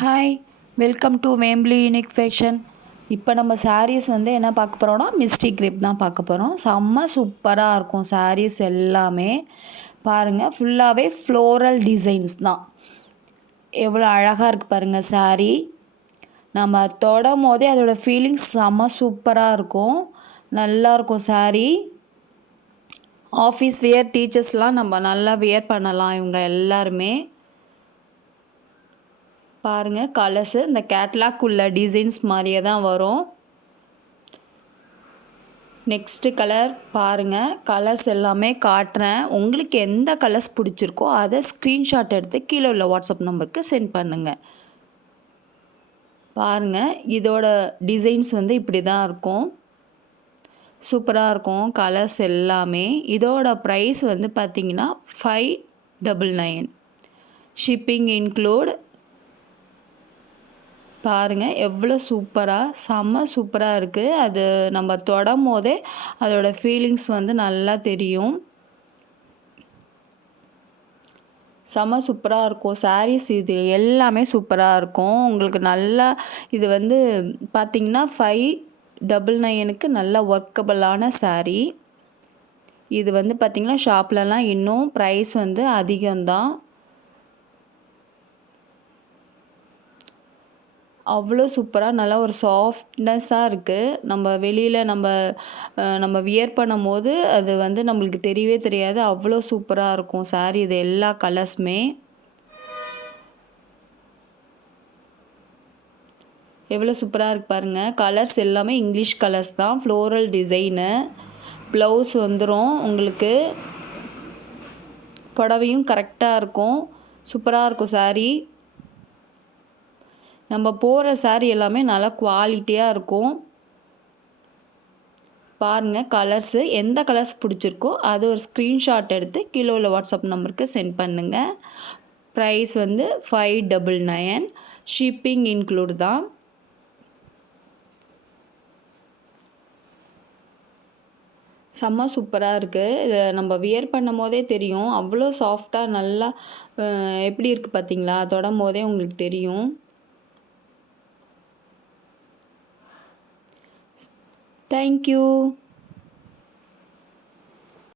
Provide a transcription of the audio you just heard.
Hi, welcome to Wembley unique fashion. இப்போ நம்ம சாரீஸ் வந்து என்ன பார்க்க போகிறோம்னா மிஸ்டி கிரேப் தான் பார்க்க போகிறோம். செம்ம சூப்பராக இருக்கும் சாரீஸ் எல்லாமே. பாருங்கள், ஃபுல்லாகவே ஃப்ளோரல் டிசைன்ஸ் தான். எவ்வளோ அழகாக இருக்குது பாருங்கள் சாரீ. நம்ம தொடும் போதே அதோடய ஃபீலிங்ஸ் செம்ம சூப்பராக இருக்கும். நல்லாயிருக்கும் சாரீ. ஆஃபீஸ் வியர் டீச்சர்ஸ்லாம் நம்ம நல்லா வியர் பண்ணலாம் இவங்க எல்லாருமே. பாருங்கள், கலர்ஸு இந்த கேட்லாக் உள்ள டிசைன்ஸ் மாதிரியே தான் வரும். நெக்ஸ்ட்டு கலர் பாருங்கள், கலர்ஸ் எல்லாமே காட்டுறேன். உங்களுக்கு எந்த கலர்ஸ் பிடிச்சிருக்கோ அதை ஸ்க்ரீன்ஷாட் எடுத்து கீழே உள்ள வாட்ஸ்அப் நம்பருக்கு சென்ட் பண்ணுங்கள். பாருங்கள், இதோட டிசைன்ஸ் வந்து இப்படி தான் இருக்கும். சூப்பராக இருக்கும் கலர்ஸ் எல்லாமே. இதோட ப்ரைஸ் வந்து பார்த்திங்கன்னா 599. Shipping include. பாருங்கள், எவ்வளோ சூப்பராக செம்ம சூப்பராக இருக்குது. அது நம்ம தொடும் போதே அதோடய ஃபீலிங்ஸ் வந்து நல்லா தெரியும். செம்ம சூப்பராக இருக்கும் சாரீஸ். இது எல்லாமே சூப்பராக இருக்கும். உங்களுக்கு நல்லா இது வந்து பார்த்திங்கன்னா 599க்கு நல்ல ஒர்க்கபிளான சாரீ. இது வந்து பார்த்திங்கன்னா ஷாப்லலாம் இன்னும் ப்ரைஸ் வந்து அதிகம்தான். அவ்வளோ சூப்பராக நல்லா ஒரு சாஃப்ட்னஸ்ஸாக இருக்குது. நம்ம வெளியில் நம்ம வியர் பண்ணும்போது அது வந்து நம்மளுக்கு தெரியவே தெரியாது. அவ்வளோ சூப்பராக இருக்கும் சாரீ. இது எல்லா கலர்ஸுமே எவ்வளோ சூப்பராக இருக்குது பாருங்கள். கலர்ஸ் எல்லாமே இங்கிலீஷ் கலர்ஸ் தான். Floral design. ப்ளவுஸ் வந்துடும் உங்களுக்கு. புடவையும் கரெக்டாக இருக்கும். சூப்பராக இருக்கும் சாரீ. நம்ம போகிற சாரீ எல்லாமே நல்லா குவாலிட்டியாக இருக்கும். பாருங்கள், கலர்ஸு எந்த கலர்ஸ் பிடிச்சிருக்கோ அது ஒரு ஸ்க்ரீன்ஷாட் எடுத்து கீழே உள்ள வாட்ஸ்அப் நம்பருக்கு சென்ட் பண்ணுங்கள். ப்ரைஸ் வந்து 599. ஷிப்பிங் இன்க்ளூட் தான். செம்ம சூப்பராக இருக்குது. இதை நம்ம வியர் பண்ணும் போதே தெரியும். அவ்வளோ சாஃப்டாக நல்லா எப்படி இருக்குது பார்த்தீங்களா? தொடும் போதே உங்களுக்கு தெரியும். Thank you.